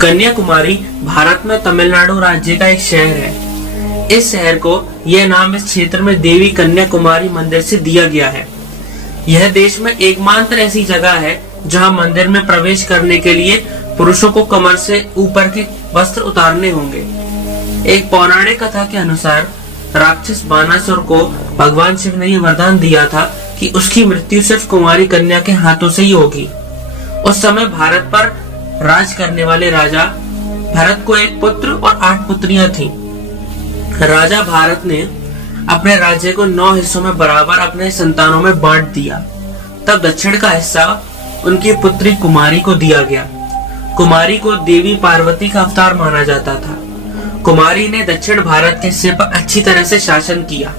कन्याकुमारी भारत में तमिलनाडु राज्य का एक शहर है। इस शहर को यह नाम इस क्षेत्र में देवी कन्याकुमारी मंदिर से दिया गया है। यह देश में एकमात्र ऐसी जगह है जहां मंदिर में प्रवेश करने के लिए पुरुषों को कमर से ऊपर के वस्त्र उतारने होंगे। एक पौराणिक कथा के अनुसार राक्षस बानासुर को भगवान शिव ने यह वरदान दिया था कि उसकी मृत्यु सिर्फ कुमारी कन्या के हाथों से ही होगी। उस समय भारत पर राज करने वाले राजा भरत को एक पुत्र और 8 पुत्रियां थीं। राजा भारत ने अपने राज्य को 9 हिस्सों में बराबर अपने संतानों में बांट दिया। तब दक्षिण का हिस्सा उनकी पुत्री कुमारी को दिया गया। कुमारी को देवी पार्वती का अवतार माना जाता था। कुमारी ने दक्षिण भारत के हिस्से पर अच्छी तरह से शासन किया।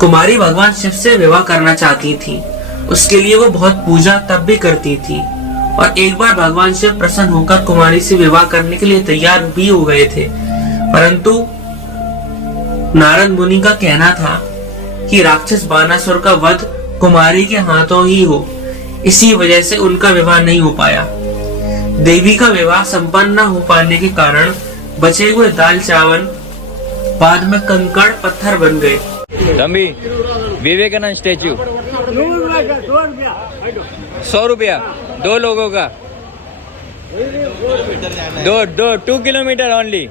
कुमारी भगवान शिव से विवाह करना चाहती थी। उसके लिए वो बहुत पूजा तब भी करती थी और एक बार भगवान शिव प्रसन्न होकर कुमारी से विवाह करने के लिए तैयार भी हो गए थे, परंतु नारद मुनि का कहना था कि राक्षस बानासुर का वध कुमारी के हाथों ही हो, इसी वजह से उनका विवाह नहीं हो पाया। देवी का विवाह संपन्न न हो पाने के कारण बचे हुए दाल चावल बाद में कंकड़ पत्थर बन गए। तंबी विवेकानंद स्टेच्यू 100 रुपया 2 लोगों का, 2 किलोमीटर ओनली।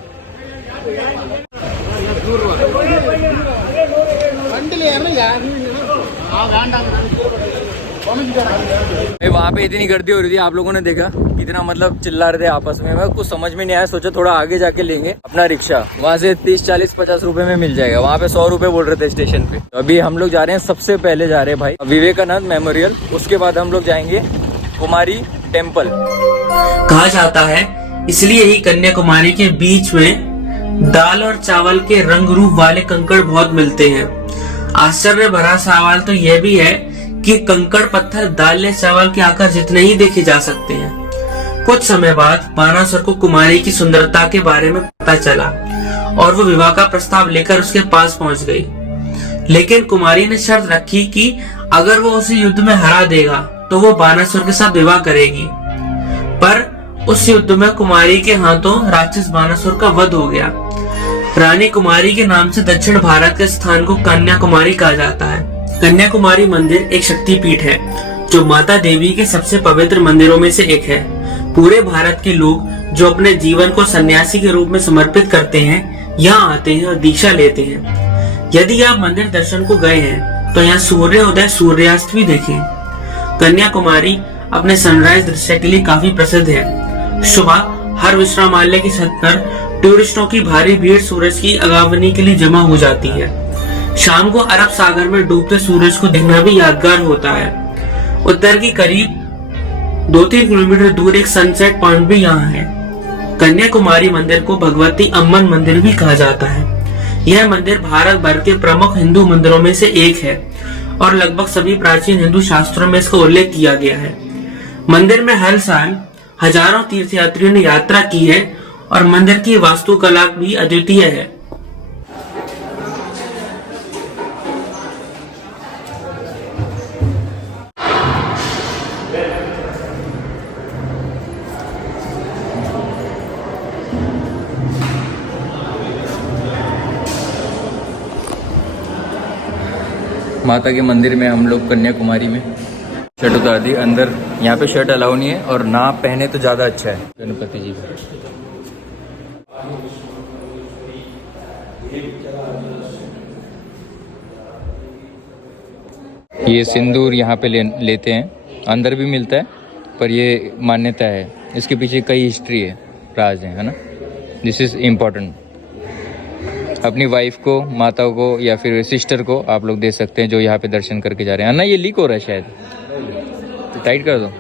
वहाँ पे इतनी गर्दी हो रही थी, आप लोगों ने देखा कितना मतलब चिल्ला रहे थे आपस में। मैं कुछ समझ में नहीं आया, सोचा थोड़ा आगे जाके लेंगे अपना रिक्शा। वहाँ से 30, 40, 50 रुपए में मिल जाएगा। वहाँ पे 100 रुपए बोल रहे थे स्टेशन पे। तो अभी हम लोग जा रहे हैं, सबसे पहले जा रहे हैं भाई विवेकानंद मेमोरियल। उसके बाद हम लोग जाएंगे कुमारी टेम्पल। कहा जाता है इसलिए ही कन्याकुमारी के बीच में दाल और चावल के रंग रूप वाले कंकड़ बहुत मिलते हैं। आश्चर्य भरा सवाल तो यह भी है कि कंकड़ पत्थर दाल या चावल के आकार जितने ही देखे जा सकते हैं। कुछ समय बाद बानासुर को कुमारी की सुंदरता के बारे में पता चला और वो विवाह का प्रस्ताव लेकर उसके पास पहुंच गई। लेकिन कुमारी ने शर्त रखी कि अगर वो उसे युद्ध में हरा देगा तो वो बानासुर के साथ विवाह करेगी। पर उस युद्ध में कुमारी के हाथों राक्षस बानासुर का वध हो गया। रानी कुमारी के नाम से दक्षिण भारत के स्थान को कन्याकुमारी कहा जाता है। कन्याकुमारी मंदिर एक शक्तिपीठ है जो माता देवी के सबसे पवित्र मंदिरों में से एक है। पूरे भारत के लोग जो अपने जीवन को सन्यासी के रूप में समर्पित करते हैं यहाँ आते हैं और दीक्षा लेते हैं। यदि आप मंदिर दर्शन को गए हैं तो यहाँ सूर्योदय सूर्यास्त भी देखें। कन्याकुमारी अपने सनराइज दृश्य के लिए काफी प्रसिद्ध है। सुबह हर विश्रामालय की छत पर टूरिस्टों की भारी भीड़ सूरज की अगावनी के लिए जमा हो जाती है। शाम को अरब सागर में डूबते सूरज को देखना भी यादगार होता है। उत्तर की करीब 2-3 किलोमीटर दूर एक सनसेट पॉइंट भी यहाँ है। कन्याकुमारी मंदिर को भगवती अम्मन मंदिर भी कहा जाता है। यह मंदिर भारत भर के प्रमुख हिंदू मंदिरों में से एक है और लगभग सभी प्राचीन हिंदू शास्त्रों में इसका उल्लेख किया गया है। मंदिर में हर साल हजारों तीर्थयात्रियों ने यात्रा की है और मंदिर की वास्तुकला भी अद्वितीय है। माता के मंदिर में हम लोग कन्याकुमारी में शर्ट उतार दी। अंदर यहाँ पे शर्ट अलाउ नहीं है और ना पहने तो ज़्यादा अच्छा है। गणपति जी ये सिंदूर यहाँ पे लेते हैं। अंदर भी मिलता है पर ये मान्यता है, इसके पीछे कई हिस्ट्री है, राज है ना। This is important. अपनी वाइफ को, माता को या फिर सिस्टर को आप लोग दे सकते हैं जो यहाँ पे दर्शन करके जा रहे हैं। ना ये लीक हो रहा है शायद, तो टाइट कर दो।